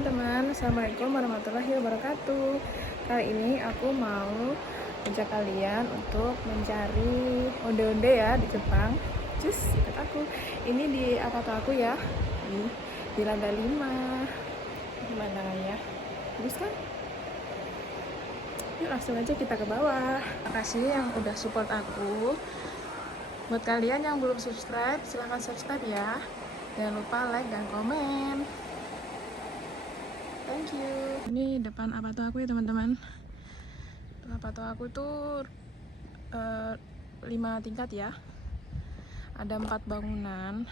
teman-teman, Assalamualaikum warahmatullahi wabarakatuh. Kali ini aku mau ajak kalian untuk mencari onde-onde ya di Jepang. Cus, ikut aku. Ini di Apato aku ya, di lantai 5. Pemandangannya bagus kan? Yuk langsung aja kita ke bawah. Makasih yang udah support aku. Buat kalian yang belum subscribe, silahkan subscribe ya. Jangan lupa like dan komen. Thank you. Ini depan Apato aku ya teman-teman. Apato aku tuh 5 tingkat ya. Ada 4 bangunan.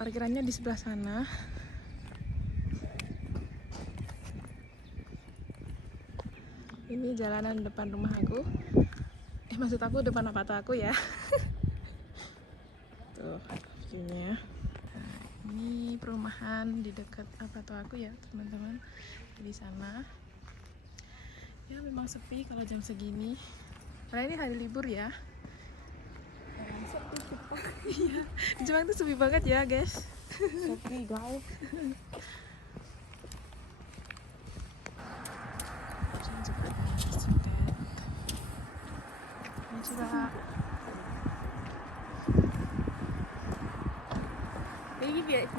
Parkirannya di sebelah sana. Ini jalanan depan rumah aku. Maksud aku depan Apato aku ya. Tuh viewnya. Ini perumahan di dekat Apato aku ya teman-teman, di sana. Ya memang sepi kalau jam segini. Karena ini hari libur ya. Sepi Jepang. Iya, Jepang itu sepi banget ya guys. Sepi guys. Ini juga ada student. Ini juga. Ini biar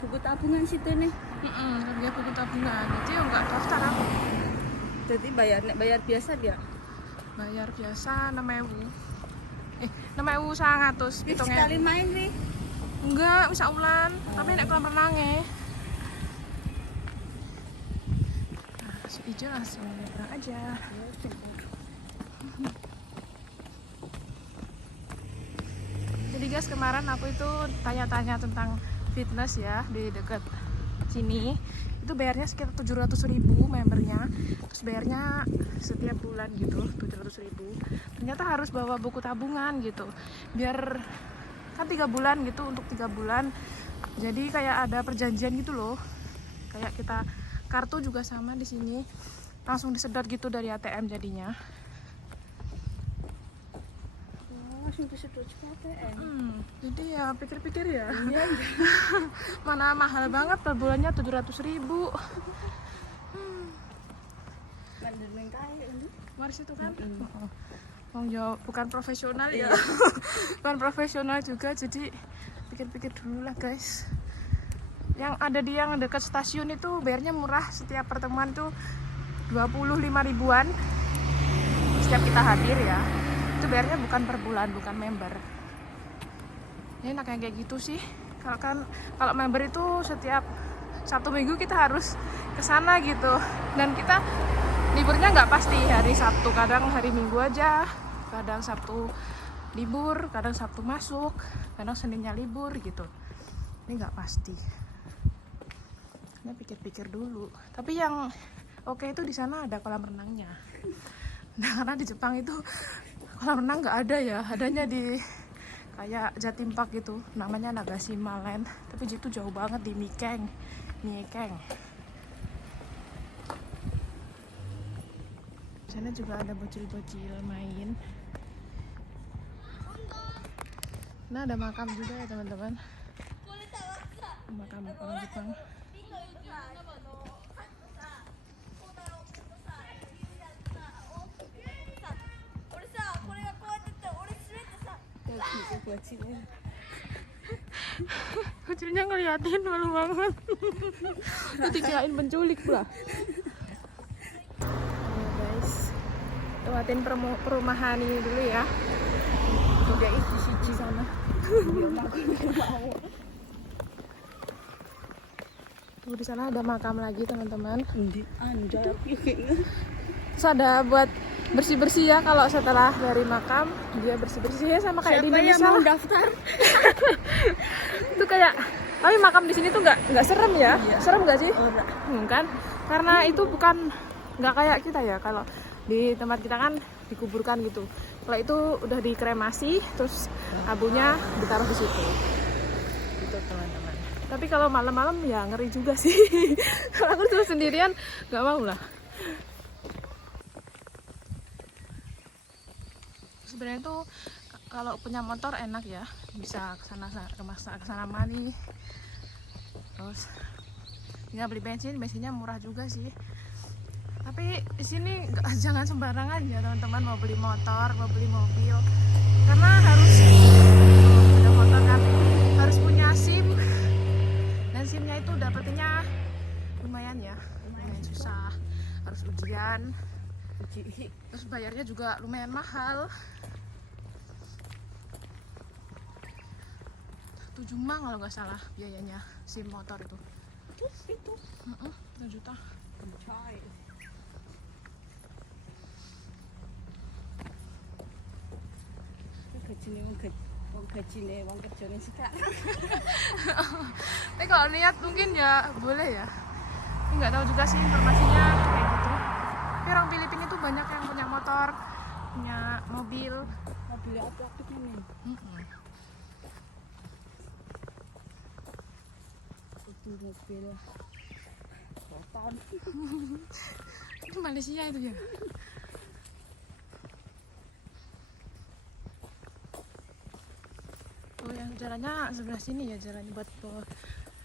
buku tabungan situ nih. Kerja buku tabungan. Jadi enggak daftar aku. Jadi bayar biasa dia. Bayar biasa 6.000. 6.100 hitungnya. Sekali main nih. Enggak, bisa ulan. Tapi nek kolam renang ya. Nah, langsung hijau langsung renang aja. Jadi guys, kemarin aku itu tanya-tanya tentang fitness ya di dekat sini. Itu bayarnya sekitar 700.000 membernya. Terus bayarnya setiap bulan gitu, 700.000. Ternyata harus bawa buku tabungan gitu. Biar kan 3 bulan gitu, untuk 3 bulan. Jadi kayak ada perjanjian gitu loh. Kayak kita kartu juga sama di sini. Langsung disedot gitu dari ATM jadinya. Langsung disedot ATM. Jadi ya pikir-pikir ya. Iya. Mana mahal banget per bulannya 700.000. Mandeng kaya ini. Mari situ kan. Bukan profesional ya. Bukan profesional juga, jadi pikir-pikir dulu lah guys. Yang ada di yang dekat stasiun itu bayarnya murah, setiap pertemuan tuh 25 ribuan setiap kita hadir ya. Itu bayarnya bukan per bulan, bukan member. Ini enak yang kayak gitu sih. Kalau member itu setiap Sabtu Minggu kita harus ke sana gitu. Dan kita liburnya nggak pasti hari Sabtu, kadang hari Minggu aja, kadang Sabtu libur, kadang Sabtu masuk, kadang Seninnya libur gitu. Ini nggak pasti. Nah, pikir-pikir dulu. Tapi yang oke itu di sana ada kolam renangnya. Nah, karena di Jepang itu kolam renang nggak ada ya, adanya di kayak Jatim Park gitu, namanya Nagashima Land. Tapi itu jauh banget di Miekeng. Sana juga ada bocil-bocil main. Nah, ada makam juga ya teman-teman. Makam orang Jepang. Bocilnya ngeliatin, malu banget. Itu dikirain penculik pula. Guys, lewatin perumahan ini dulu ya. Udah itu siji sana. Tuh di sana ada makam lagi teman-teman. Terus ada buat bersih-bersih ya, kalau setelah dari makam dia bersih-bersih ya, sama kayak di Indonesia. Siapa yang mau daftar? Itu kayak, tapi makam di sini tuh nggak serem ya? Iya. Serem nggak sih? Oh, enggak. Kan? Karena itu bukan nggak kayak kita ya, kalau di tempat kita kan dikuburkan gitu. Kalau itu udah dikremasi, terus abunya ditaruh di situ. Gitu teman-teman. Tapi kalau malam-malam ya ngeri juga sih. Kalau aku tuh sendirian nggak mau lah. Sebenarnya tuh kalau punya motor enak ya, bisa kesana mari Terus tinggal beli bensinnya murah juga sih. Tapi di sini jangan sembarangan ya teman-teman mau beli motor, mau beli mobil, karena harus ada motor kan, harus punya SIM, dan SIM-nya itu dapetinnya lumayan ya, lumayan susah, harus ujian, terus bayarnya juga lumayan mahal. 7 juta kalau nggak salah biayanya SIM motor itu. Itu 7 juta. gajinya wong kerjanya sekarang. Tapi kalau niat mungkin ya boleh ya. Nggak tahu juga sih informasinya kayak gitu. Tapi orang Filipina itu banyak yang punya motor, punya mobil. Mobilnya apa nih? Itu mobil rotan. Itu Malaysia itu ya. Oh yang jalannya sebelah sini ya, jalannya buat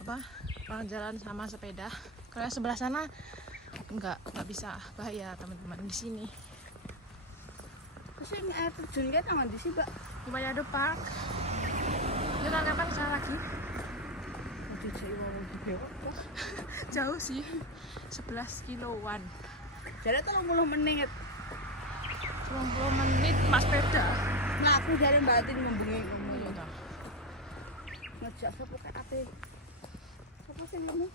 apa? Jalan sama sepeda. Kalau yang sebelah sana nggak bisa, bahaya teman-teman di sini. Terus ini air terjun kan aman di sini, Mbak. Di Mayado Park. Kita kapan kesana lagi? Jauh sih, 11 kiloan. Jalan 30 menit. 30 menit mas sepeda. Nah, aku jalan batin membengi kamu. Ngejak sopo KAP. Sopo sing ngomong?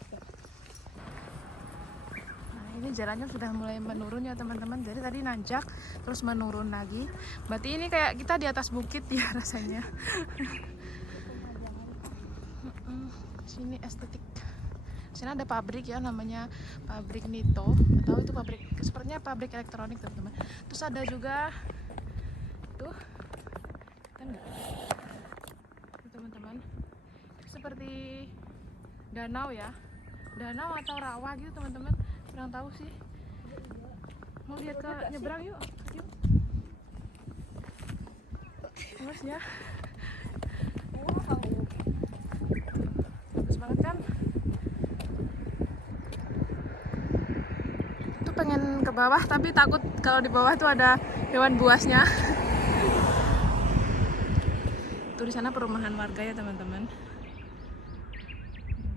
Nah, ini jalannya sudah mulai menurun ya teman-teman. Jadi tadi nanjak terus menurun lagi. Berarti ini kayak kita di atas bukit ya rasanya. Sini estetik. Sini ada pabrik ya, namanya pabrik Nito. Atau itu pabrik, sepertinya pabrik elektronik teman-teman. Terus ada juga tuh kan enggak teman-teman, seperti danau ya, danau atau rawa gitu teman-teman, kurang tahu sih. Mau lihat ke nyebrang yuk, yuk. Bagus ya, bagus banget kan. Itu pengen ke bawah tapi takut kalau di bawah tuh ada hewan buasnya. Tuh di sana perumahan warga ya teman-teman.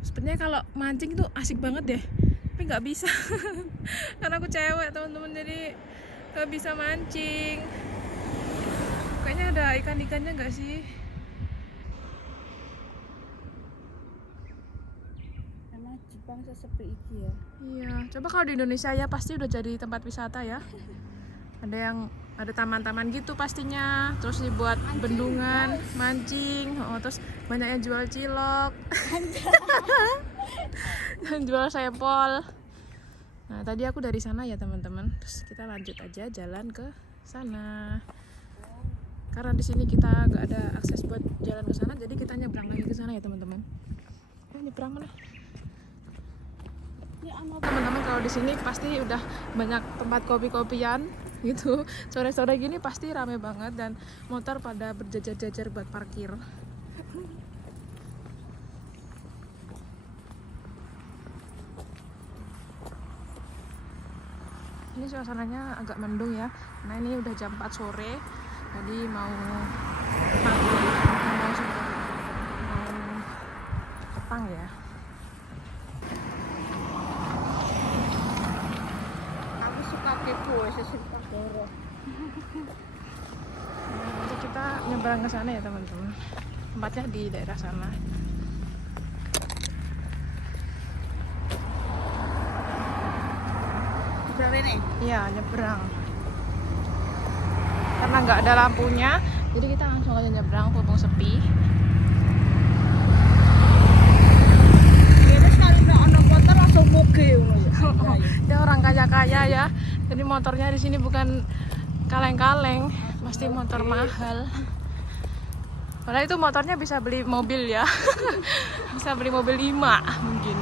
Sebenarnya kalau mancing tuh asik banget deh, tapi nggak bisa karena aku cewek teman-teman, jadi nggak bisa mancing. Kayaknya ada ikan-ikannya nggak sih? Karena Jepang sesepi iki ya. Iya, coba kalau di Indonesia ya pasti udah jadi tempat wisata ya. Ada taman-taman gitu pastinya, terus dibuat bendungan, mancing, terus banyak yang jual cilok, dan jual sepol. Nah tadi aku dari sana ya teman-teman, terus kita lanjut aja jalan ke sana. Karena di sini kita nggak ada akses buat jalan ke sana, jadi kita nyebrang lagi ke sana ya teman-teman. Nyebrang mana? Teman-teman kalau di sini pasti udah banyak tempat kopi-kopian gitu. Sore-sore gini pasti rame banget dan motor pada berjajar-jajar buat parkir. Ini suasananya agak mendung ya. Nah ini udah jam 4 sore. Jadi mau maghrib, mau petang ya. Kepo sesuatu doro. Nanti kita nyebrang ke sana ya teman-teman. Tempatnya di daerah sana. Nyebrang ini? Iya, nyebrang. Karena nggak ada lampunya, jadi kita langsung aja nyebrang, mumpung sepi. Terus kali ono motor langsung moge ngono ya. Dia orang kaya-kaya ya. Jadi motornya di sini bukan kaleng-kaleng, pasti motor mahal. Padahal itu motornya bisa beli mobil ya. Bisa beli mobil 5 mungkin.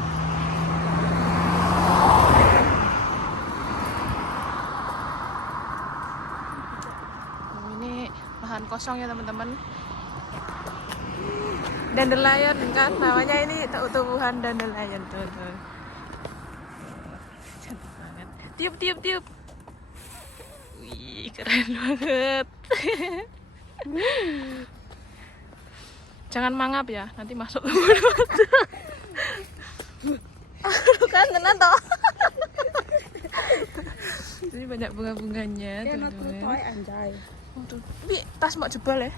Ini lahan kosong ya teman-teman. dandelion kan namanya, ini tumbuhan dandelion teman-teman. Cantik banget. Tiup tiup tiup. Wih, keren banget. Jangan mangap ya, nanti masuk ke mulut. Kan tenan toh. Ini banyak bunga-bunganya teman-teman. anjay. Oh, tuh. Ini tas mau jebol ya.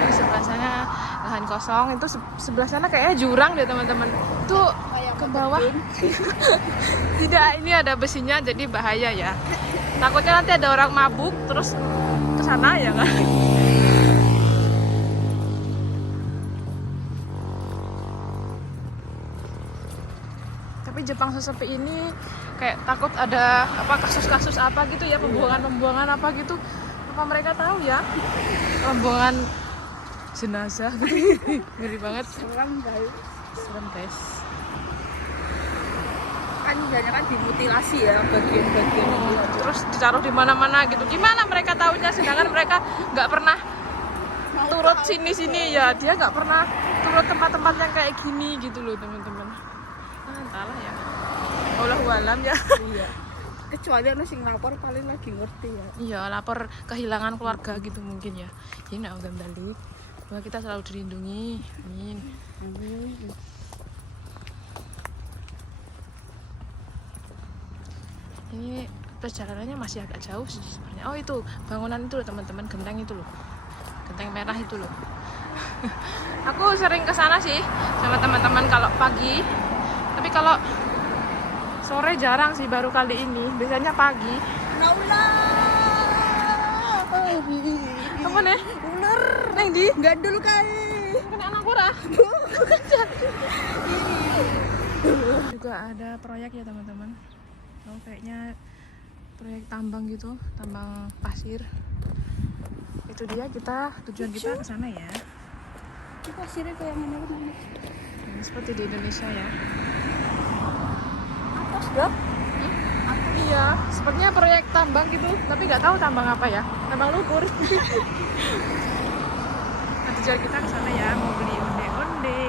Di sebelah sana lahan kosong, itu sebelah sana kayaknya jurang deh teman-teman. Itu ke bawah. Tidak, ini ada besinya jadi bahaya ya. Takutnya nanti ada orang mabuk terus ke sana ya kan. Tapi Jepang sesepi ini kayak takut ada apa kasus-kasus apa gitu ya, pembuangan apa gitu. Apa mereka tahu ya? Pembuangan jenazah gitu. Ngeri banget. Serem guys. Serem guys. Kan banyak kan dimutilasi ya bagian-bagian ini. Terus ditaruh di mana-mana gitu. Gimana mereka tahunya, sedangkan mereka nggak pernah turut sini-sini ya. Dia nggak pernah turut tempat-tempat yang kayak gini gitu loh teman-teman. Entahlah ya. Wallahualam ya. Iya. Kecuali ada sing lapor paling lagi ngerti ya. Iya, lapor kehilangan keluarga gitu mungkin ya. Ini nak balik. Semoga kita selalu dilindungi. Amin. Amin. Ini perjalanannya masih agak jauh sih sebenarnya. Oh, itu bangunan itu loh teman-teman, genteng itu loh. Genteng merah itu loh. Aku sering ke sana sih sama teman-teman kalau pagi. Tapi kalau sore jarang sih, baru kali ini. Biasanya pagi. Apa nih? Ular. Neng di? Gandul kae. Kena anak ora? Juga ada proyek ya teman-teman. Oh, kayaknya proyek tambang gitu, tambang pasir. Itu dia, tujuan kita ke sana ya. Ini pasirnya kayak mana? Ini seperti di Indonesia ya. Atas dok. Iya, sepertinya proyek tambang gitu, tapi nggak tahu tambang apa ya, tambang lumpur. Nah, tujuan kita ke sana ya, mau beli onde-onde.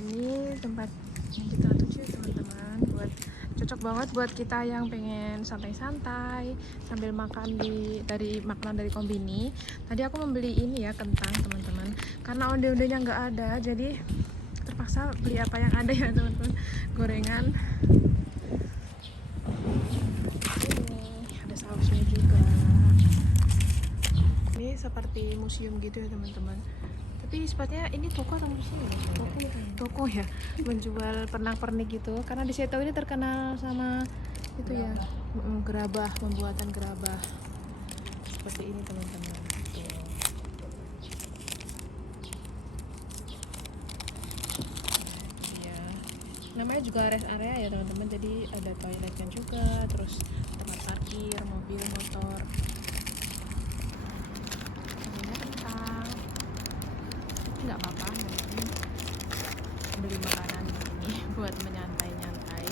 Ini tempat yang kita tuju teman-teman, cocok banget buat kita yang pengen santai-santai sambil makan dari makanan dari kombini. Tadi aku membeli ini ya, kentang teman-teman, karena onde-ondenya nggak ada, jadi terpaksa beli apa yang ada ya teman-teman. Gorengan ini ada sausnya juga. Ini seperti museum gitu ya teman-teman, tapi sepatnya ini toko atau museum ya? Toko ya, menjual pernak-pernik gitu, karena di Seto ini terkenal sama itu ya, gerabah, pembuatan gerabah seperti ini teman-teman. Namanya juga rest area ya teman-teman, jadi ada toiletnya juga, terus tempat parkir mobil, motor. Harganya kentang, nggak apa-apa, beli makanan ini buat menyantai-nyantai.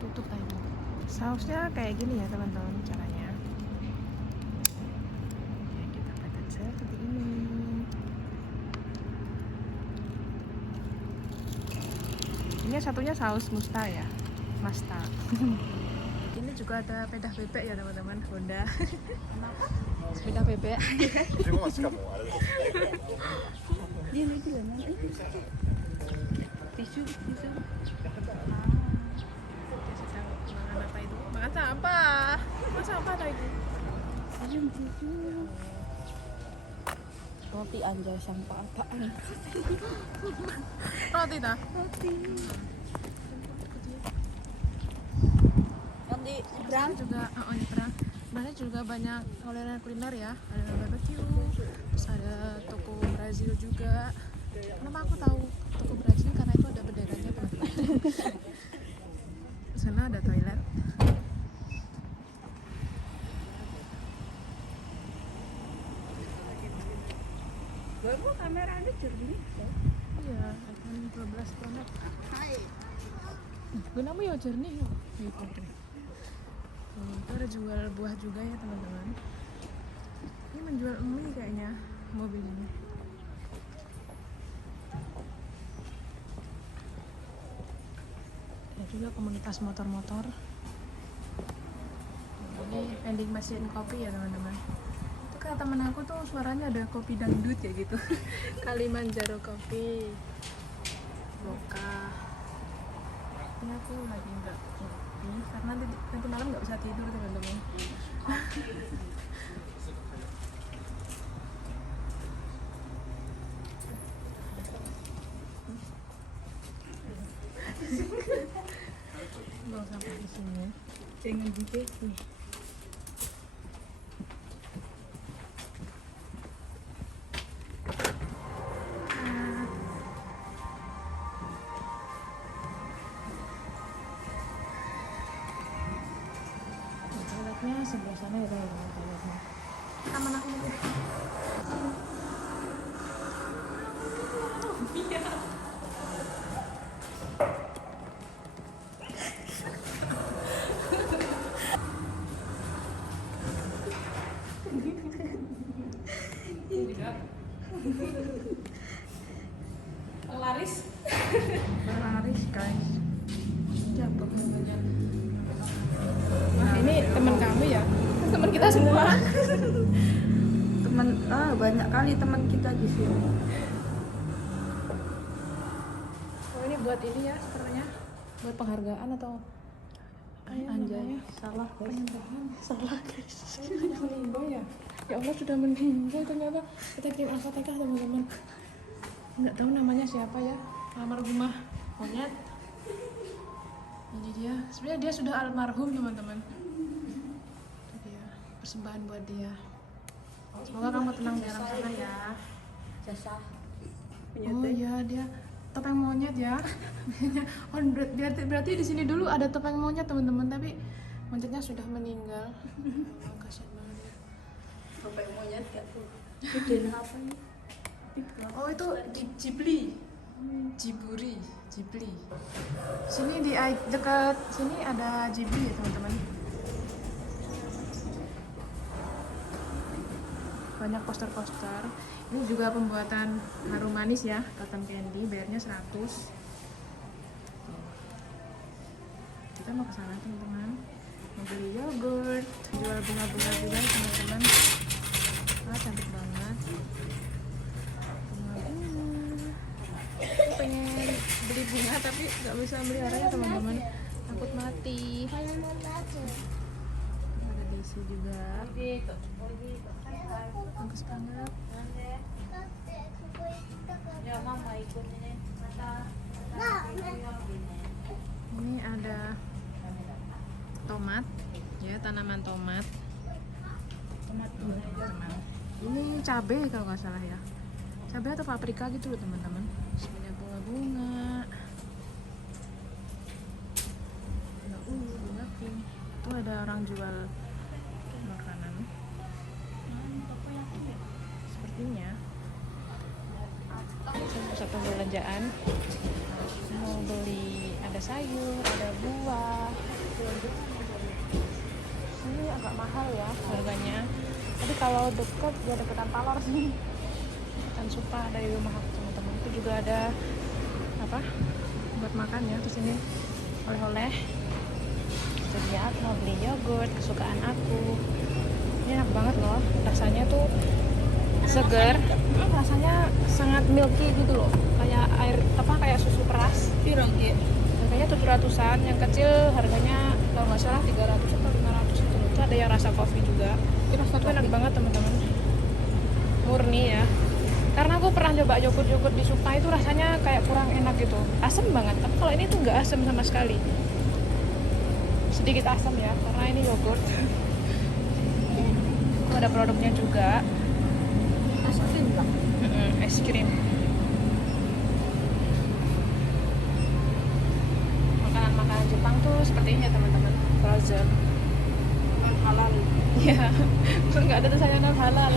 Tutup aja. Sausnya kayak gini ya teman-teman caranya. Ya, kita pakai seperti ini. Ini satunya saus musta ya, masta. Ini juga ada pedah bebek ya teman-teman, Honda. Sepeda bebek. Dia lagi lah mana? Tisu. Makan apa itu? Makan sampah. Makan sampah lagi. Ayam tisu. Roti anjay sampah apaan? Roti dah. Roti nyebrang Juga nyebrang. Sebenarnya juga banyak kuliner ya. Ada barbecue, terus ada toko Brazil juga. Kenapa aku tahu toko Brazil? Karena itu ada benderanya teman-teman. Sana ada toilet. Baru kameranya jernih. Iya, iPhone 12 Pro Max. Kenapa ya jernih ya? Gitu. Itu ada jual buah juga ya teman-teman. Ini menjual mie kayaknya mobil ini. Ada juga komunitas motor-motor. Ini vending mesin kopi ya teman-teman. Itu kata temen aku tuh suaranya ada kopi dangdut ya gitu. Kalimanjaro kopi, Boka. Ini aku lagi nggak kopi karena nanti malam nggak bisa tidur teman-teman. Mau sampai di sini. Jangan dikeki. Toiletnya sebelah sana ya teman-teman. Toiletnya. Aman aku. Laris. Laris guys. Jatuh. Nah ini teman kamu ya? Teman kita semua. Teman banyak kali teman kita di sini. Oh ini buat ini ya sepertinya. Buat penghargaan atau Anjay, salah guys. penyembahan. Salah guys. Sudah meninggal ya? Ya Allah sudah meninggal ternyata. Kita kirim Al-Fatihah teman-teman. Nggak tahu namanya siapa ya. Almarhumah monyet. Ini dia. Sebenarnya dia sudah almarhum teman-teman. Itu dia. Persembahan buat dia. Semoga kamu tenang di alam sana ya. Jasa. Oh iya dia topeng monyet ya. Oh berarti di sini dulu ada topeng monyet teman-teman tapi monyetnya sudah meninggal. Oh, kasihan banget ya. Sampai monyet gak tuh. Ide apa ini? Oh itu Ghibli, Ghibli. Sini di dekat sini ada Ghibli ya teman-teman. Banyak poster-poster. Ini juga pembuatan harum manis ya, cotton candy. Bayarnya 100. Kita mau ke sana teman-teman. Mau beli yogurt, jual bunga-bunga juga teman-teman. Wah cantik banget. Aku pengen beli bunga tapi nggak bisa meliharanya teman-teman, takut mati. Ada desi juga, bagus banget. Ini ada tomat ya, tanaman tomat. Teman-teman, ini cabai kalau nggak salah ya, cabai atau paprika gitu loh teman-teman. Banyak bunga-bunga. Bunga pink. Itu ada orang jual makanan. Sepertinya. Saya pusat pembelanjaan. Mau beli ada sayur, ada buah. Ini agak mahal ya harganya. Tapi kalau deket ya deketan Palor sih. Deketan Supa dari rumah aku teman-teman. Itu juga ada apa buat makan ya. Terus ini oleh-oleh. Jadi aku mau beli yogurt kesukaan aku. Ini enak banget loh. Rasanya tuh segar. Rasanya sangat milky gitu loh. Kayak air apa kayak susu keras. Pirang ya? Harganya 700-an. Yang kecil harganya kalau nggak salah 300 atau 500 gitu loh. Itu ada yang rasa kopi juga. Itu enak banget teman-teman. Murni ya. Karena aku pernah coba yogurt di Supa itu rasanya kayak kurang enak gitu, asam banget. Tapi kalau ini tuh nggak asam sama sekali, sedikit asam ya karena ini yogurt. Ada produknya juga, Es krim lah. es krim. Makanan-makanan Jepang tuh tuh seperti ini ya teman-teman, frozen. Non halal. Iya, nggak ada tulisannya non halal.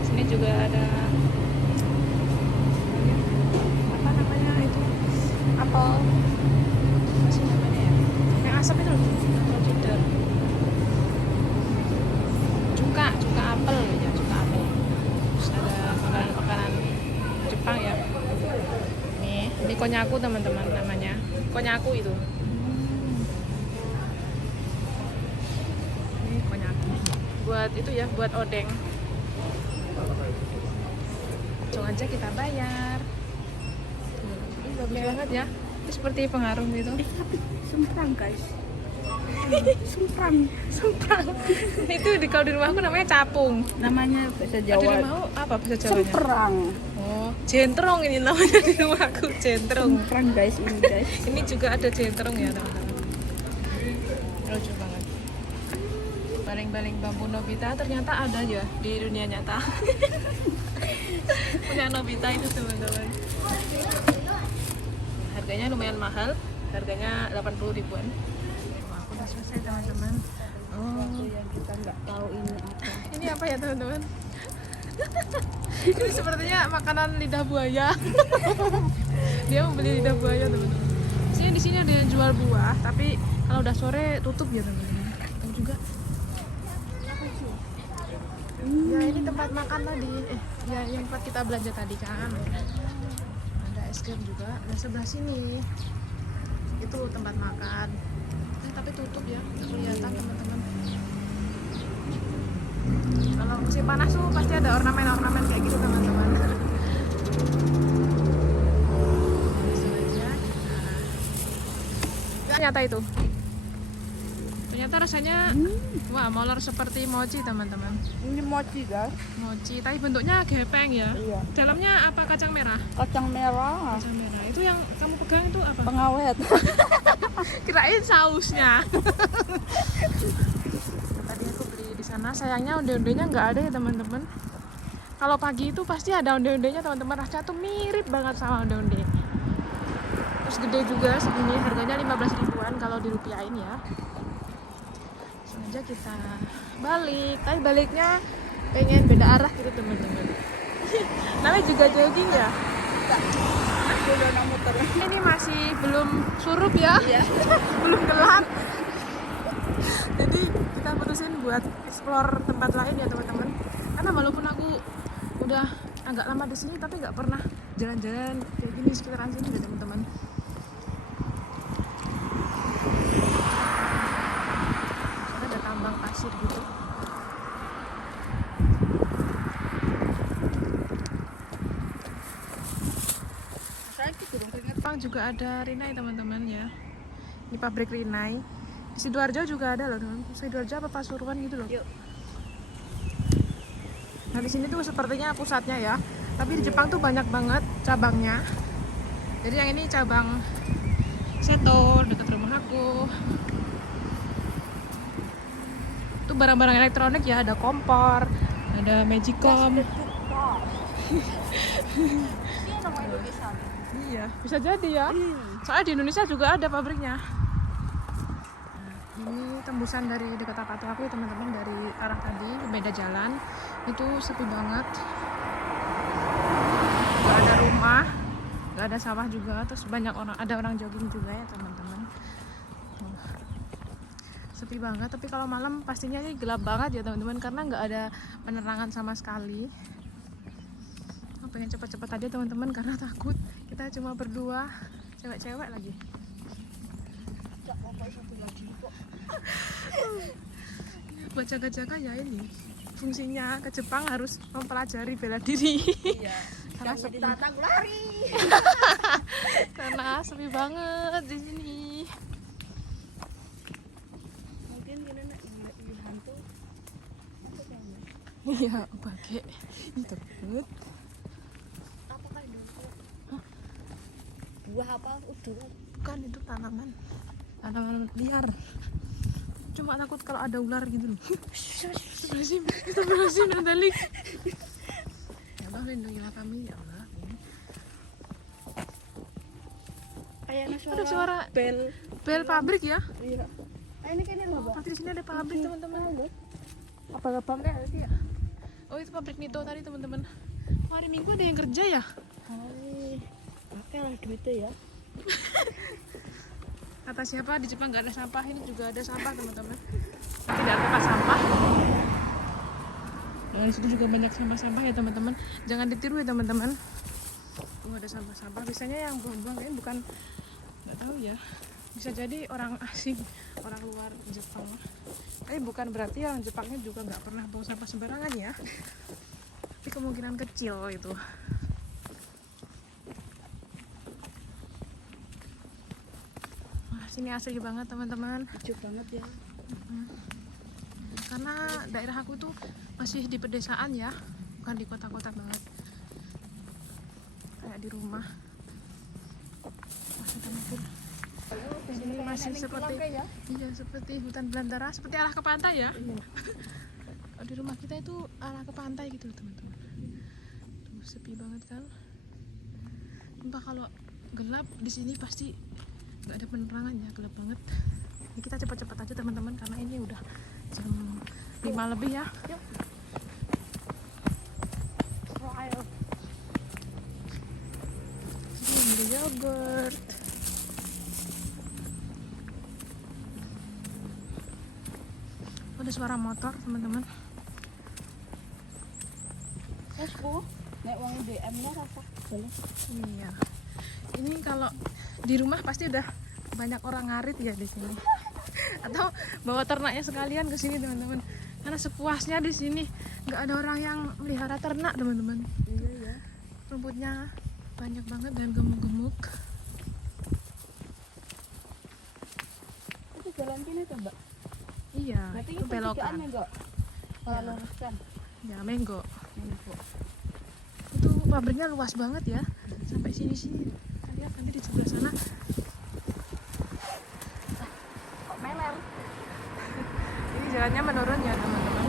Sini juga ada apa namanya itu, apel, apa sih namanya ya? Yang asap itu loh, apel cider. Cuka apel ya, cuka apel. Terus ada makanan Jepang ya. Ini konyaku teman-teman namanya. Konyaku itu. Ini konyaku. Buat itu ya, buat odeng. Langsung aja kita bayar. Ini bagus banget ya. Ini seperti pengaruh gitu. Tapi semprang guys. semprang. Itu kalau di rumahku namanya capung. Namanya bahasa Di Jawa. rumahku apa bahasa Jawanya? Semprang. Oh, jentrong ini namanya di rumahku, jentrong. Semprang guys ini guys. Ini juga ada jentrong ya teman-teman. Lucu banget. Baling-baling bambu Nobita ternyata ada ya di dunia nyata. Punya Nobita itu teman-teman. Harganya lumayan mahal. Harganya 80 ribuan. Aku udah selesai teman-teman. Sesuatu yang kita nggak tahu ini apa. Ini apa ya teman-teman? Ini sepertinya makanan lidah buaya. Dia membeli lidah buaya teman-teman. Di sini ada yang jual buah, tapi kalau udah sore tutup ya teman-teman. Dan juga ya ini tempat makan tadi. Ya yang tempat kita belanja tadi kan. Ada es krim juga. Dan sebelah sini itu tempat makan. Tapi tutup ya, nggak kelihatan teman-teman. Kalau musim panas tuh pasti ada ornamen-ornamen kayak gitu teman-teman. Langsung aja ternyata itu. Ternyata rasanya wah molor seperti mochi teman-teman. Ini mochi guys. Mochi, tapi bentuknya gepeng ya. Iya. Dalamnya apa kacang merah? Kacang merah. Kacang merah. Itu yang kamu pegang itu apa? Pengawet. Kirain sausnya. Tadi aku beli di sana, sayangnya onde-ondenya nggak ada ya teman-teman. Kalau pagi itu pasti ada onde-ondenya teman-teman, rasanya tuh mirip banget sama onde-onde. Terus gede juga segini, harganya 15 ribuan kalau dirupiahin ya. Langsung aja kita balik, tapi baliknya pengen beda arah gitu teman-teman. Namanya juga jogging ya. Ini masih belum surup ya. Iya. Belum gelap. Jadi kita putusin buat explore tempat lain ya teman-teman. Karena walaupun aku udah agak lama di sini tapi nggak pernah jalan-jalan kayak gini sekitaran sini ya teman-teman. Karena ada tambang pasir gitu. Jepang juga ada Rinnai teman-teman ya. Ini pabrik Rinnai. Di Sidoarjo juga ada loh teman. Sidoarjo apa Pasuruan gitu loh. Yuk. Nah di sini tuh sepertinya pusatnya ya. Tapi di Jepang tuh banyak banget cabangnya. Jadi yang ini cabang Seto dekat rumah aku. Itu barang-barang elektronik ya. Ada kompor, ada Magicom. Iya, bisa jadi ya. Soalnya di Indonesia juga ada pabriknya. Nah, ini tembusan dari dekat tempat aku ya teman-teman, dari arah tadi beda jalan. Itu sepi banget. Gak ada rumah, gak ada sawah juga. Terus banyak orang, ada orang jogging juga ya teman-teman. Sepi banget. Tapi kalau malam pastinya ini gelap banget ya teman-teman, karena nggak ada penerangan sama sekali. Pengen cepat-cepat aja teman-teman karena takut kita cuma berdua, cewek-cewek lagi. Buat jaga-jaga ya ini fungsinya. Ke Jepang harus mempelajari bela diri. Iya. Karena sepi. Lari. Karena sepi banget di sini. Mungkin kita nak hantu. Iya, pakai ini takut. Buah apa? Udah. Bukan, itu tanaman liar. Cuma takut kalau ada ular gitu loh. Astagfirullahaladzim, Natali. Ya Allah, lindungilah kami ya Allah. Kayaknya Ada suara bel. bel pabrik ya. Iya. Ini kayaknya loh, Mbak. Nanti di sini ada pabrik teman-teman. Apa-apa kayak sih ya? Oh itu pabrik Nito tadi teman-teman. Oh, hari Minggu ada yang kerja ya? Hai. Pakai lah duitnya ya. Kata siapa di Jepang nggak ada sampah, ini juga ada sampah teman-teman. Tidak ada tempat sampah. Nah, di situ juga banyak sampah-sampah ya teman-teman. Jangan ditiru ya teman-teman. Oh ada sampah-sampah. Biasanya yang buang-buang kayaknya bukan, nggak tahu ya. Bisa jadi orang asing, orang luar Jepang. Tapi bukan berarti orang Jepangnya juga nggak pernah buang sampah sembarangan ya. Tapi kemungkinan kecil itu. Wah sini asri banget teman-teman. Hijau banget ya. Karena daerah aku tuh masih di pedesaan ya, bukan di kota-kota banget. Kayak di rumah. Masih teman-teman. Di sini masih seperti ya. iya seperti hutan belantara, seperti arah ke pantai ya. Iya. Kalau di rumah kita itu arah ke pantai gitu teman-teman. Tuh sepi banget kan. Entah kalau gelap di sini pasti nggak ada penerangan ya, gelap banget. Ini kita cepat-cepat aja teman-teman karena ini udah jam 5 lebih ya. Yuk. Oh, ayo. Sini beli yogurt. Ada suara motor teman-teman. Wes ku, nek wong DM-nya rasa boleh. Iya. Ini kalau di rumah pasti udah banyak orang ngarit ya di sini. Atau bawa ternaknya sekalian ke sini teman-teman. Karena sepuasnya di sini nggak ada orang yang melihara ternak teman-teman. Iya ya. Rumputnya banyak banget dan gemuk-gemuk. Itu jalan sini tuh, Mbak. Iya, Berarti itu belokan. enggak? Kalau luruskan. Ya, Menggo. Info. Itu pabriknya luas banget ya. Sampai sini-sini. Kita lihat nanti di sebelah sana. Kok meler? Ini jalannya menurun ya teman-teman.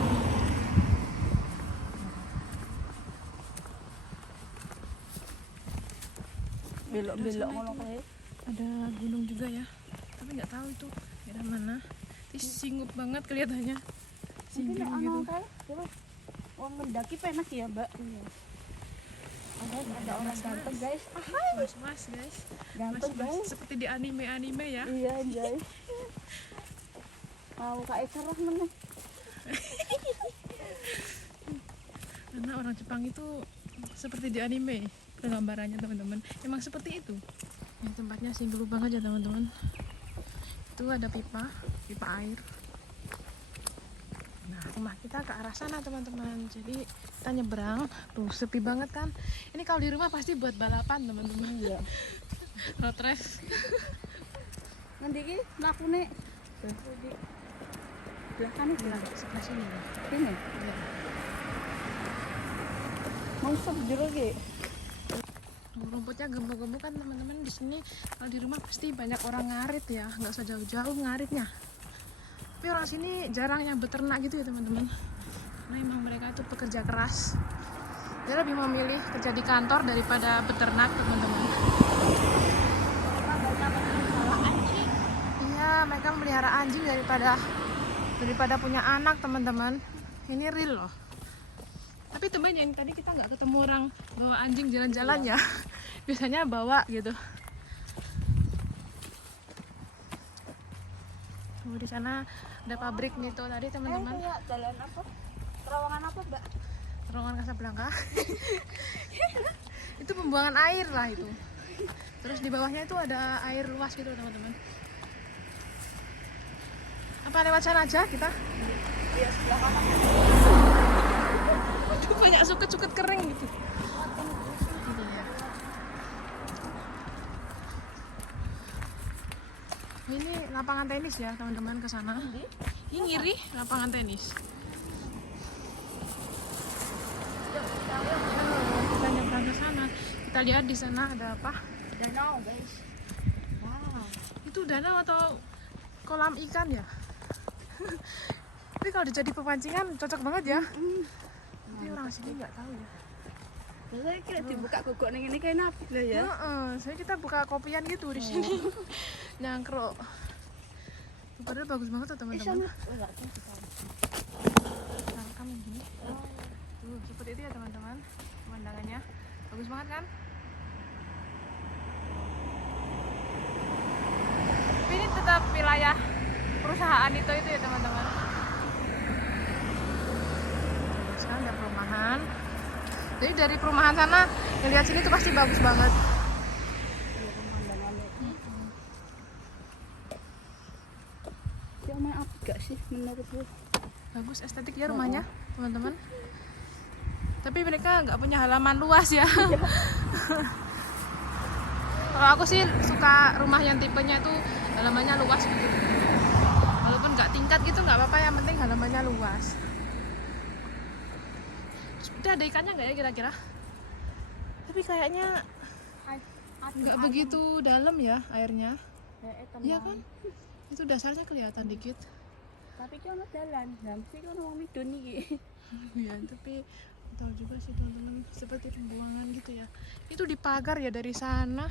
Belok-belok ngono kae. Ada gunung juga ya. Tapi nggak tahu itu daerah mana. Ini singgup banget kelihatannya. Mungkin Singgir nek gitu. ono kae. Terus wong mendaki penak ya, Mbak. Iya. Ada orang ganteng, guys. Mas guys. Ganteng, Mas guys. seperti di anime-anime ya. Iya, guys. Mau kae cerah meneh. Karena orang Jepang itu seperti di anime gambarannya teman-teman. Emang seperti itu. Ini tempatnya singgul banget ya teman-teman. Itu ada pipa air. Nah, rumah kita ke arah sana teman-teman. Jadi kita nyebrang. Tuh sepi banget kan. Ini kalau di rumah pasti buat balapan teman-teman. Iya. Road race. Nanti ki mlakune di belah kan iki lah. Sebelah sini. Sini. Iya. Mau sep jero ki. Rumputnya gemuk-gemuk kan teman-teman. Di sini kalau di rumah pasti banyak orang ngarit ya, nggak usah jauh-jauh ngaritnya. Tapi orang sini jarang yang beternak gitu ya teman-teman. Karena emang mereka itu pekerja keras. Dia lebih memilih kerja di kantor daripada beternak teman-teman. Iya, mereka memelihara anjing daripada punya anak teman-teman. Ini real loh. Tapi temennya yang tadi kita nggak ketemu orang bawa anjing jalan-jalan ya. Biasanya bawa gitu. Tuh di sana ada pabrik Nito tadi teman-teman. Kayak jalan apa? Terowongan apa, Mbak? Terowongan Casablanca. Itu pembuangan air lah itu. Terus di bawahnya itu ada air luas gitu teman-teman. Apa lewat sana aja kita? Iya, sebelah kanan. Aduh, banyak suket-suket kering gitu. Iya. Ini lapangan tenis ya teman-teman ke sana. Ini ngiri lapangan tenis. Kita nyebrang ke sana. Kita lihat di sana ada apa? Danau, guys. Wow. Itu danau atau kolam ikan ya? Tapi kalau dijadi pemancingan cocok banget ya. Tapi orang sini nggak tahu ya. Saya kira dibuka gogok ning ini kayak nabi lah ya. Heeh, saya kita buka kopian gitu di sini. Nyangkruk. Padahal bagus banget tuh teman-teman. Rekam gini. Tuh, seperti itu ya teman-teman. Pemandangannya bagus banget kan? Tapi ini tetap wilayah perusahaan itu ya teman-teman. Sekarang ada perumahan. Jadi dari perumahan sana ngeliat sini tuh pasti bagus banget. Iya, pemandangannya. Ya main apa gak sih menurutku? Bagus estetik ya rumahnya teman-teman. Tapi mereka nggak punya halaman luas ya. Kalau aku sih suka rumah yang tipenya itu halamannya luas gitu. Walaupun nggak tingkat gitu nggak apa-apa, yang penting halamannya luas. Udah ada ikannya nggak ya kira-kira? Tapi kayaknya nggak begitu dalam ya airnya. Iya kan? Itu dasarnya kelihatan dikit. Tapi kan jalan, mesti kan wong midun iki. Iya, tapi tahu juga sih teman-teman, seperti pembuangan gitu ya. Itu dipagar ya dari sana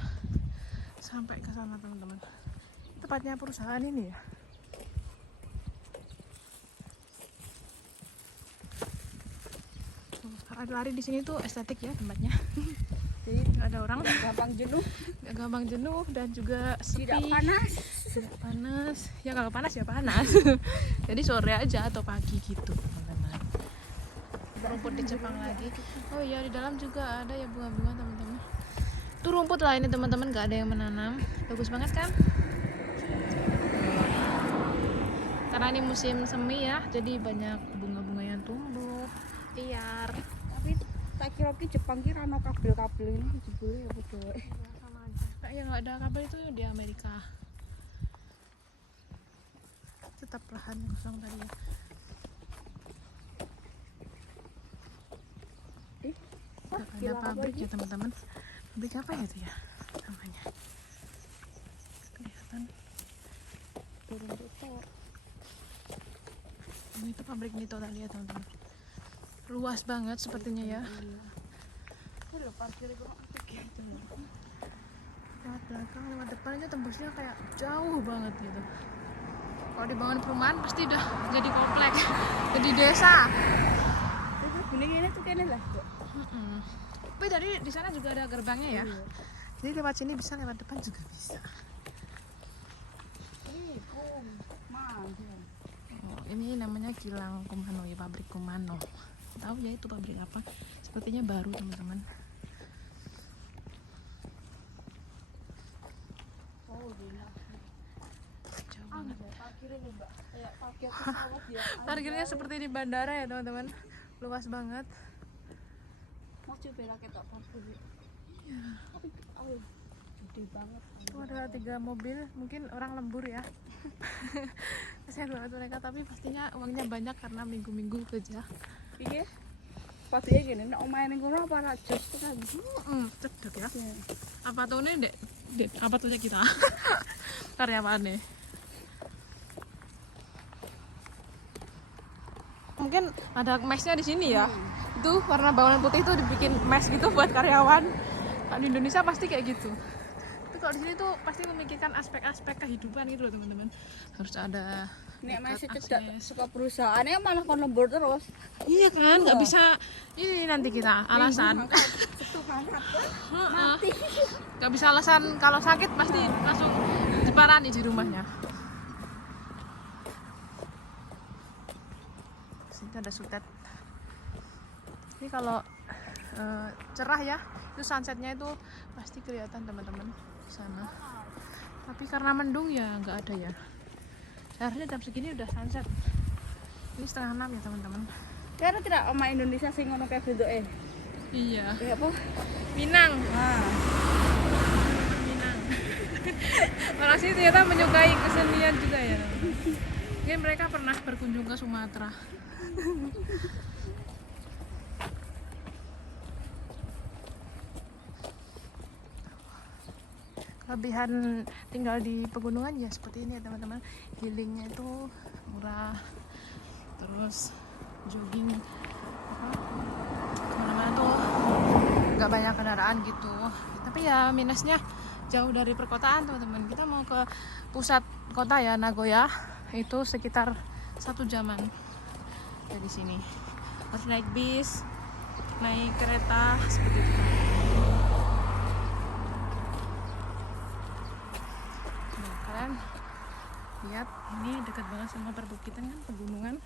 sampai ke sana teman-teman. Tepatnya perusahaan ini ya. Lari di sini tuh estetik ya tempatnya. Jadi nggak ada orang, Gampang jenuh, nggak gampang jenuh dan juga sepi. tidak panas. Tidak panas. Ya kalau panas ya panas. Jadi sore aja atau pagi gitu teman-teman. Rumput di Jepang lagi. Oh iya, di dalam juga ada ya bunga-bunga teman-teman. Itu rumput lah ini teman-teman, nggak ada yang menanam. Bagus banget kan? Karena ini musim semi ya, jadi banyak bunga-bunga yang tumbuh liar. Tapi tak kira ki Jepang ki ana kabel-kabel ini jebule ya betul. Sama aja. Kayak yang nggak ada kabel itu di Amerika. Tetap lahan kosong tadi ya. Ada pabrik ya teman-teman. Pabrik apa ya itu ya namanya? Kelihatan. Turun tutup. Ini itu pabrik Nito tadi ya teman-teman. Luas banget sepertinya ya. Lho parkir kok asik gitu. Lewat belakang, lewat depan itu tembusnya kayak jauh banget gitu. Kalau dibangun perumahan pasti udah jadi komplek, jadi desa. Terus bening ini tuh kene lah, Kok. Tapi tadi di sana juga ada gerbangnya ya. Jadi lewat sini bisa, lewat depan juga bisa. Oh, ini namanya kilang Kumano ya, pabrik Kumano. Tahu ya itu pabrik apa? Sepertinya baru teman-teman. Oh, gila. Jauh banget. Parkirnya nih, Mbak. Kayak parkir pesawat ya. Parkirnya seperti di bandara ya teman-teman. Luas banget. Mau coba lah ketok parkir. Iya. Tapi gede banget. Itu ada 3 mobil, mungkin orang lembur ya. Kasihan banget mereka, tapi pastinya uangnya banyak karena minggu-minggu kerja. Iya. Sepatunya gini, nek omahe ning kono apa ra jos tekan. Cedek ya. Apa tuh ini dek apa tuh kita? Karyawannya. Mungkin ada mesnya di sini ya. Itu warna bangunan putih itu dibikin mes gitu buat karyawan. Kalau di Indonesia pasti kayak gitu. Tapi kalau di sini tuh pasti memikirkan aspek-aspek kehidupan gitu loh teman-teman. Harus ada Nek masih akses. cedak suka perusahaannya malah kon lembur terus. Iya kan, nggak bisa. Ini nanti kita alasan. Mati. Nggak bisa alasan kalau sakit pasti langsung diparani di rumahnya. Sini ada sutet. Ini kalau cerah ya, itu sunsetnya itu pasti kelihatan teman-teman di sana. Tapi karena mendung ya nggak ada ya. Seharusnya jam segini udah sunset. Ini 5:30 ya teman-teman. Karena tidak oma Indonesia sing ngono kayak bentuke. Iya. Ya apa? Minang. Nah, Minang. Orang sini ternyata menyukai kesenian juga ya. Mungkin mereka pernah berkunjung ke Sumatera. Kelebihan tinggal di pegunungan ya seperti ini ya teman-teman. Healingnya itu murah, terus jogging apa kemana-mana tuh nggak banyak kendaraan gitu. Tapi ya minusnya jauh dari perkotaan teman-teman. Kita mau ke pusat kota ya, Nagoya, itu sekitar 1 jaman dari sini. Harus naik bis, naik kereta seperti itu. Nah, kalian lihat ini dekat banget sama perbukitan kan, pegunungan.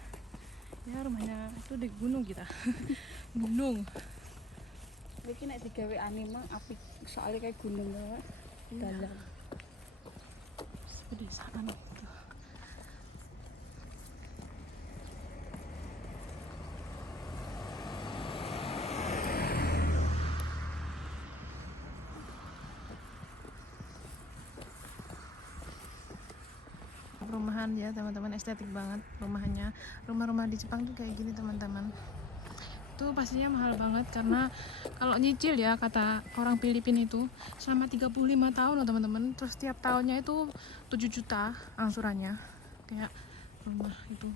Ya rumahnya itu di gunung kita. Gunung. Iki nek digawe anime apik soalnya kayak gunung banget. Dalam. Pedesaan gitu. Perumahan ya teman-teman, estetik banget rumahnya. Rumah-rumah di Jepang tuh kayak gini teman-teman. Itu pastinya mahal banget karena kalau nyicil ya kata orang Filipina itu selama 35 tahun loh teman-teman. Terus tiap tahunnya itu 7 juta angsurannya. Kayak rumah itu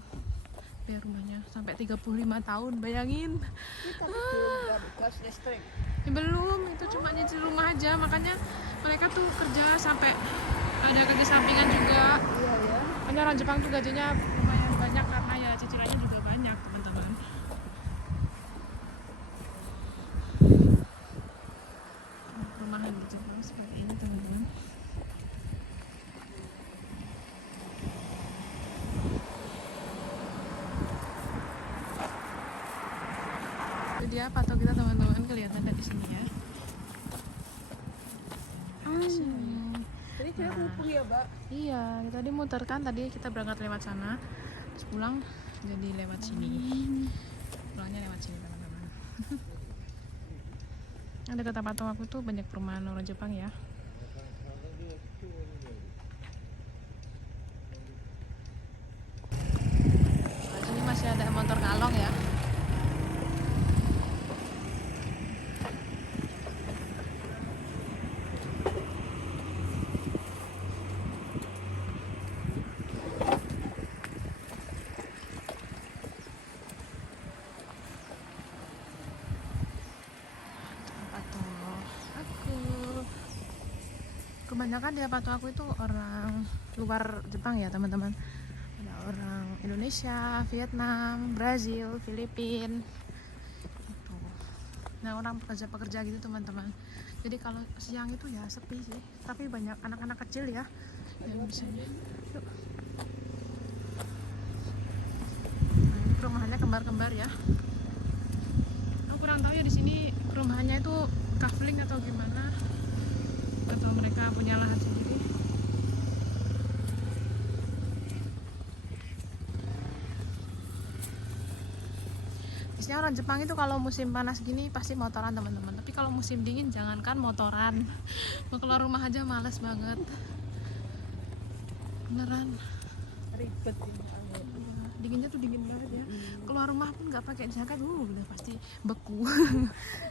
biar rumahnya sampai 35 tahun, bayangin. Kita belum gas listrik. Ya, belum, itu cuma nyicil rumah aja, makanya mereka tuh kerja sampai ada kerja sampingan juga. Iya ya. Makanya orang Jepang tuh gajinya lumayan banyak karena ya cicilannya juga banyak teman-teman. Perumahan di Jepang seperti ini teman-teman. Itu dia patok kita teman-teman, kelihatan dari sini ya. Sini. Jadi dia mumpung ya, Mbak. Iya, tadi muter kan, tadi kita berangkat lewat sana, terus pulang jadi lewat sini. Pulangnya lewat sini teman-teman. Ada kata patung aku tuh banyak perumahan orang Jepang ya. Nah, sini masih ada motor kalong ya. Kebanyakan di patung aku itu orang luar Jepang ya teman-teman. Ada orang Indonesia, Vietnam, Brazil, Filipina gitu. Nah orang pekerja-pekerja gitu teman-teman. Jadi kalau siang itu ya sepi sih, tapi banyak anak-anak kecil ya yang bisa. Yuk. Nah, ini perumahannya kembar-kembar ya. Aku kurang tahu ya di sini perumahannya itu kafling atau gimana, atau mereka punya lahan sendiri. Biasanya orang Jepang itu kalau musim panas gini pasti motoran teman-teman. Tapi kalau musim dingin jangankan motoran, mau keluar rumah aja males banget. Beneran. Ribet ini. Dinginnya tuh dingin banget ya. Keluar rumah pun nggak pakai jaket, udah pasti beku.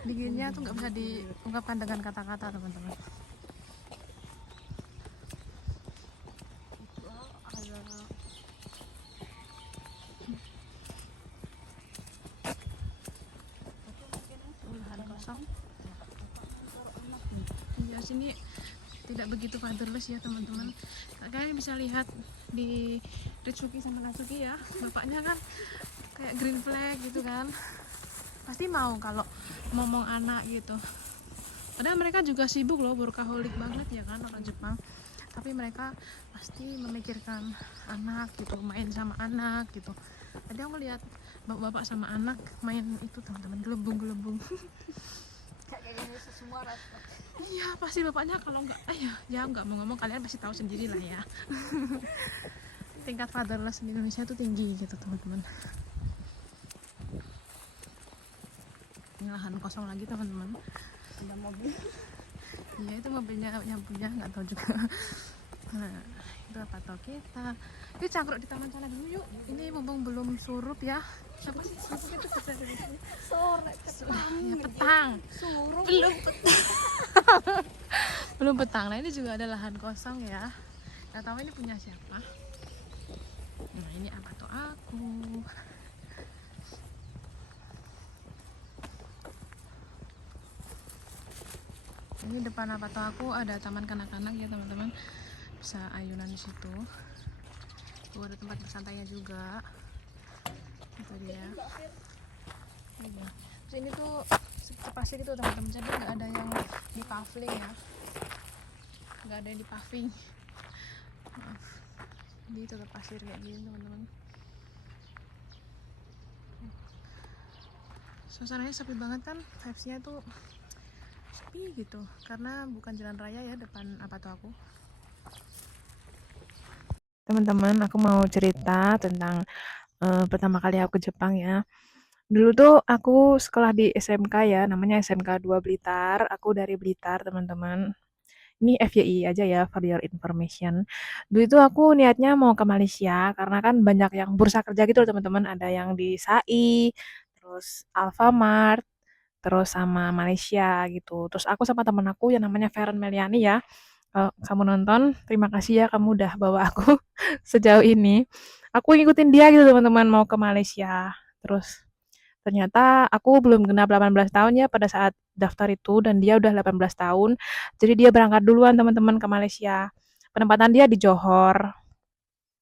Dinginnya tuh nggak bisa diungkapkan dengan kata-kata teman-teman. Iya sini tidak begitu fatherless ya teman-teman. Kalian bisa lihat di Ritsuki sama Natsuki ya, bapaknya kan kayak green flag gitu kan, pasti mau kalau ngomong anak gitu. Padahal mereka juga sibuk loh, workaholic banget ya kan orang Jepang, tapi mereka pasti memikirkan anak gitu, main sama anak gitu. Tadi aku lihat bapak-bapak sama anak main itu teman-teman, gelembung-gelembung. Kayak gini semua rata. Iya pasti bapaknya kalau nggak ya nggak mau ngomong, kalian pasti tahu sendiri lah ya. Tingkat fatherless di Indonesia tuh tinggi gitu teman-teman. Ini lahan kosong lagi teman-teman. Ada mobil. Iya itu mobilnya yang punya, nggak tahu juga. Nah itu apa toh kita. Yuk cangkruk di taman sana dulu yuk. Ini mumpung belum surup ya. Apa sih surup itu bisa dari sini? Sore petang. Ya petang. Surup. Belum petang. Belum petang. Nah ini juga ada lahan kosong ya. Nggak tahu ini punya siapa. Nah ini apa tuh aku. Ini depan apartemen aku ada taman kanak-kanak ya teman-teman, bisa ayunan di situ. Tuh ada tempat bersantainya juga. Itu dia. Iya. Terus ini tuh sepasir gitu teman-teman, jadi nggak ada yang di paving ya, nggak ada yang di paving. Maaf. Jadi tetap pasir kayak gini teman-teman. Suasananya sepi banget kan, vibes-nya tuh sepi gitu, karena bukan jalan raya ya depan apartemen aku. Teman-teman, aku mau cerita tentang pertama kali aku ke Jepang ya. Dulu tuh aku sekolah di SMK ya, namanya SMK 2 Blitar. Aku dari Blitar, teman-teman. Ini FYI aja ya, for your information. Dulu itu aku niatnya mau ke Malaysia, karena kan banyak yang bursa kerja gitu loh teman-teman. Ada yang di SAI, terus Alfamart, terus sama Malaysia gitu. Terus aku sama temen aku yang namanya Feren Meliani ya. Kalau kamu nonton, terima kasih ya kamu udah bawa aku sejauh ini. Aku ngikutin dia gitu teman-teman mau ke Malaysia. Terus ternyata aku belum genap 18 tahun ya pada saat daftar itu dan dia udah 18 tahun. Jadi dia berangkat duluan teman-teman ke Malaysia. Penempatan dia di Johor.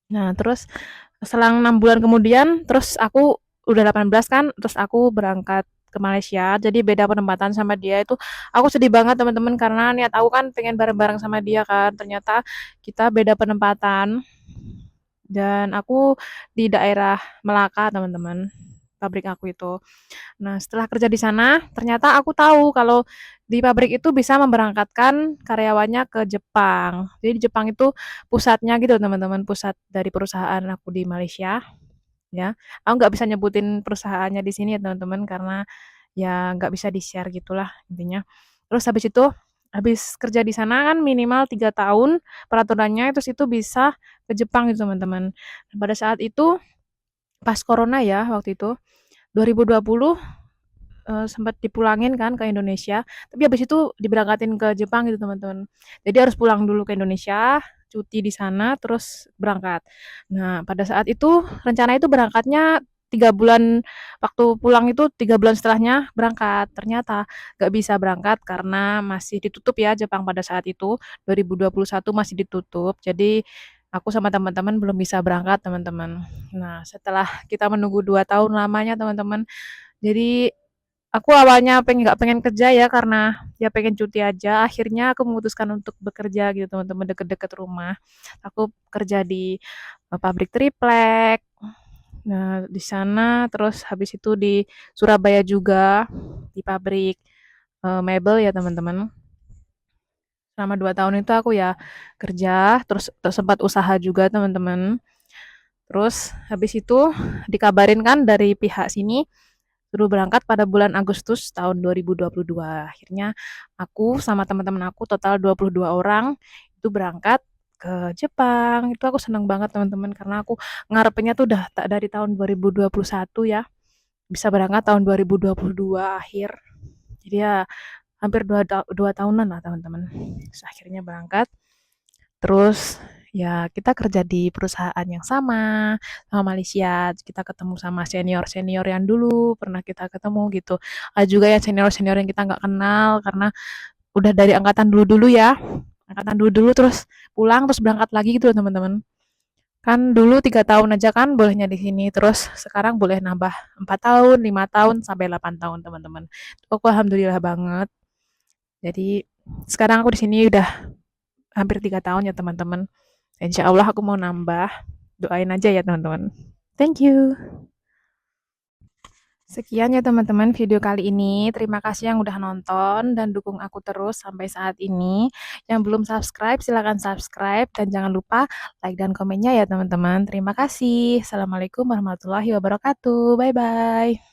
Nah, terus selang 6 bulan kemudian terus aku udah 18 kan, terus aku berangkat ke Malaysia. Jadi beda penempatan sama dia itu. Aku sedih banget teman-teman karena niat aku kan pengen bareng-bareng sama dia kan. Ternyata kita beda penempatan dan aku di daerah Melaka teman-teman. Pabrik aku itu. Nah, setelah kerja di sana, ternyata aku tahu kalau di pabrik itu bisa memberangkatkan karyawannya ke Jepang. Jadi di Jepang itu pusatnya gitu, teman-teman, pusat dari perusahaan aku di Malaysia, ya. Aku nggak bisa nyebutin perusahaannya di sini ya, teman-teman, karena ya nggak bisa di-share gitulah intinya. Terus habis itu, habis kerja di sana kan minimal 3 tahun peraturannya, terus itu bisa ke Jepang gitu, teman-teman. Pada saat itu pas corona ya waktu itu 2020 sempat dipulangin kan ke Indonesia, tapi habis itu diberangkatin ke Jepang gitu teman-teman. Jadi harus pulang dulu ke Indonesia, cuti di sana, terus berangkat. Nah, pada saat itu rencana itu berangkatnya 3 bulan, waktu pulang itu 3 bulan setelahnya berangkat. Ternyata nggak bisa berangkat karena masih ditutup ya Jepang pada saat itu, 2021 masih ditutup. Jadi aku sama teman-teman belum bisa berangkat teman-teman. Nah, setelah kita menunggu 2 tahun lamanya teman-teman, jadi aku awalnya nggak pengen kerja ya karena ya pengen cuti aja. Akhirnya aku memutuskan untuk bekerja gitu teman-teman deket-deket rumah. Aku kerja di pabrik triplek. Nah di sana terus habis itu di Surabaya juga di pabrik mebel ya teman-teman. Selama 2 tahun itu aku ya kerja terus sempat usaha juga teman-teman. Terus habis itu dikabarin kan dari pihak sini suruh berangkat pada bulan Agustus tahun 2022. Akhirnya aku sama teman-teman aku total 22 orang itu berangkat ke Jepang. Itu aku senang banget teman-teman karena aku ngarepnya tuh udah tak dari tahun 2021 ya. Bisa berangkat tahun 2022 akhir. Jadi ya hampir 2 tahunan lah teman-teman. Terus akhirnya berangkat. Terus ya kita kerja di perusahaan yang sama Malaysia. Kita ketemu sama senior-senior yang dulu pernah kita ketemu gitu. Ada juga ya senior-senior yang kita nggak kenal karena udah dari angkatan dulu-dulu ya. Angkatan dulu-dulu terus pulang terus berangkat lagi gitu loh teman-teman. Kan dulu 3 tahun aja kan bolehnya di sini, terus sekarang boleh nambah 4 tahun, 5 tahun, sampai 8 tahun teman-teman. Aku alhamdulillah banget. Jadi sekarang aku di sini udah hampir 3 tahun ya teman-teman. Insya Allah aku mau nambah. Doain aja ya teman-teman. Thank you. Sekian ya teman-teman video kali ini. Terima kasih yang udah nonton dan dukung aku terus sampai saat ini. Yang belum subscribe silahkan subscribe dan jangan lupa like dan komennya ya teman-teman. Terima kasih. Assalamualaikum warahmatullahi wabarakatuh. Bye-bye.